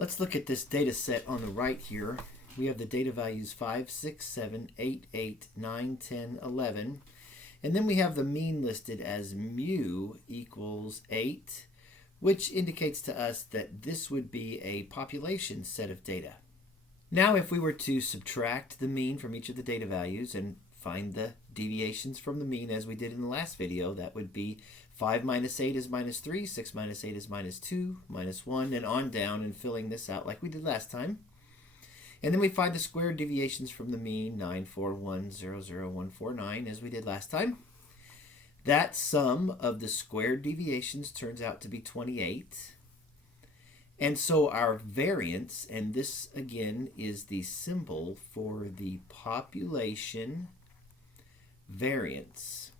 Let's look at this data set on the right here. We have the data values 5, 6, 7, 8, 8, 9, 10, 11. And then we have the mean listed as mu equals 8, which indicates to us that this would be a population set of data. Now, if we were to subtract the mean from each of the data values and find the deviations from the mean as we did in the last video, that would be 5 minus 8 is minus 3, 6 minus 8 is minus 2, minus 1, and on down, and filling this out like we did last time. And then we find the squared deviations from the mean, 9, 4, 1, 0, 0, 1, 4, 9, as we did last time. That sum of the squared deviations turns out to be 28. And so our variance, and this again is the symbol for the population variance.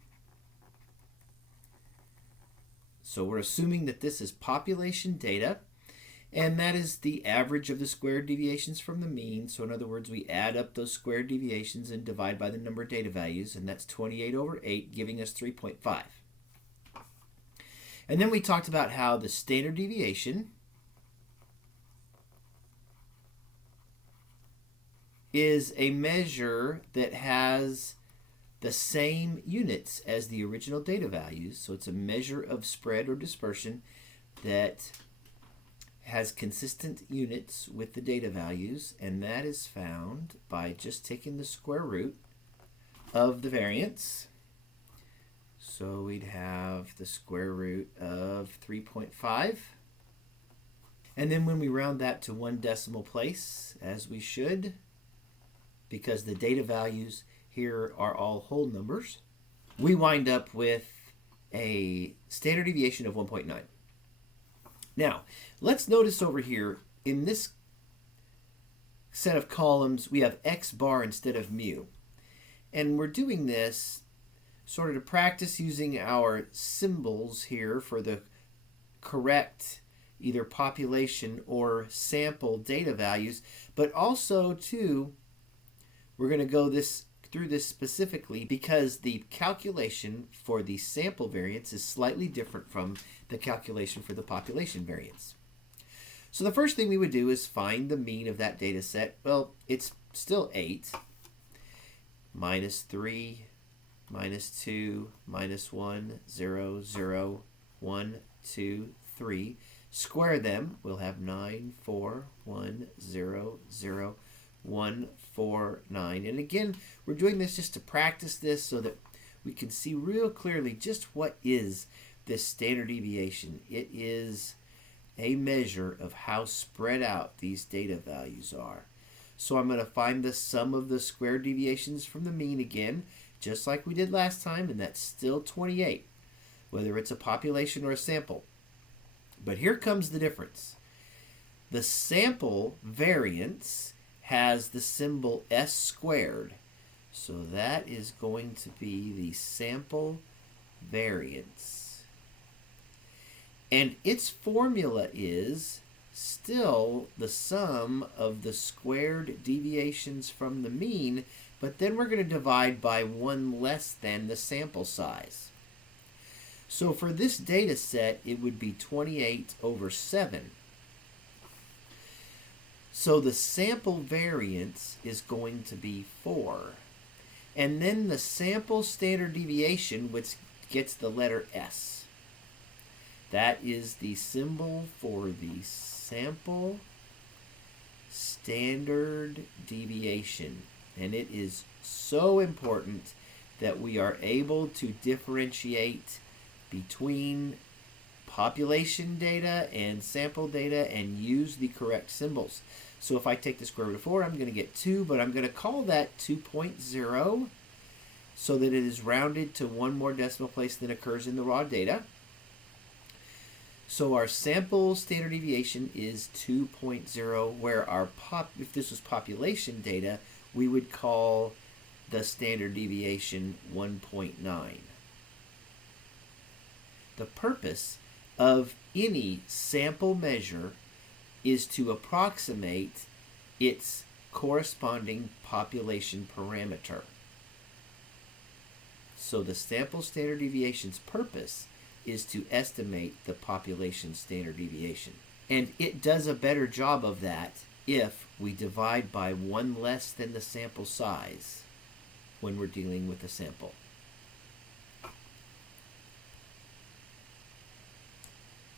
So we're assuming that this is population data, and that is the average of the squared deviations from the mean. So in other words, we add up those squared deviations and divide by the number of data values, and that's 28 over 8, giving us 3.5. And then we talked about how the standard deviation is a measure that has the same units as the original data values. So it's a measure of spread or dispersion that has consistent units with the data values, and that is found by just taking the square root of the variance. So we'd have the square root of 3.5. And then when we round that to 1 decimal place, as we should, because the data values here are all whole numbers, we wind up with a standard deviation of 1.9. Now, let's notice over here, in this set of columns, we have x bar instead of mu. And we're doing this sort of to practice using our symbols here for the correct either population or sample data values, but also, too, we're going to go through this specifically because the calculation for the sample variance is slightly different from the calculation for the population variance. So the first thing we would do is find the mean of that data set. Well, it's still 8, minus 3, minus 2, minus 1, 0, 0, 1, 2, 3. Square them, we'll have 9, 4, 1, 0, 0, 1, 4, 9. And again, we're doing this just to practice this so that we can see real clearly just what is this standard deviation. It is a measure of how spread out these data values are. So I'm going to find the sum of the squared deviations from the mean again, just like we did last time, and that's still 28, whether it's a population or a sample. But here comes the difference. The sample variance has the symbol s squared. So that is going to be the sample variance. And its formula is still the sum of the squared deviations from the mean, but then we're going to divide by 1 less than the sample size. So for this data set, it would be 28 over 7. So the sample variance is going to be 4. And then the sample standard deviation, which gets the letter S. That is the symbol for the sample standard deviation. And it is so important that we are able to differentiate between population data and sample data and use the correct symbols. So if I take the square root of 4, I'm going to get 2, but I'm going to call that 2.0 so that it is rounded to 1 more decimal place than occurs in the raw data. So our sample standard deviation is 2.0, where our if this was population data, we would call the standard deviation 1.9. The purpose of any sample measure is to approximate its corresponding population parameter. So the sample standard deviation's purpose is to estimate the population standard deviation. And it does a better job of that if we divide by one less than the sample size when we're dealing with a sample.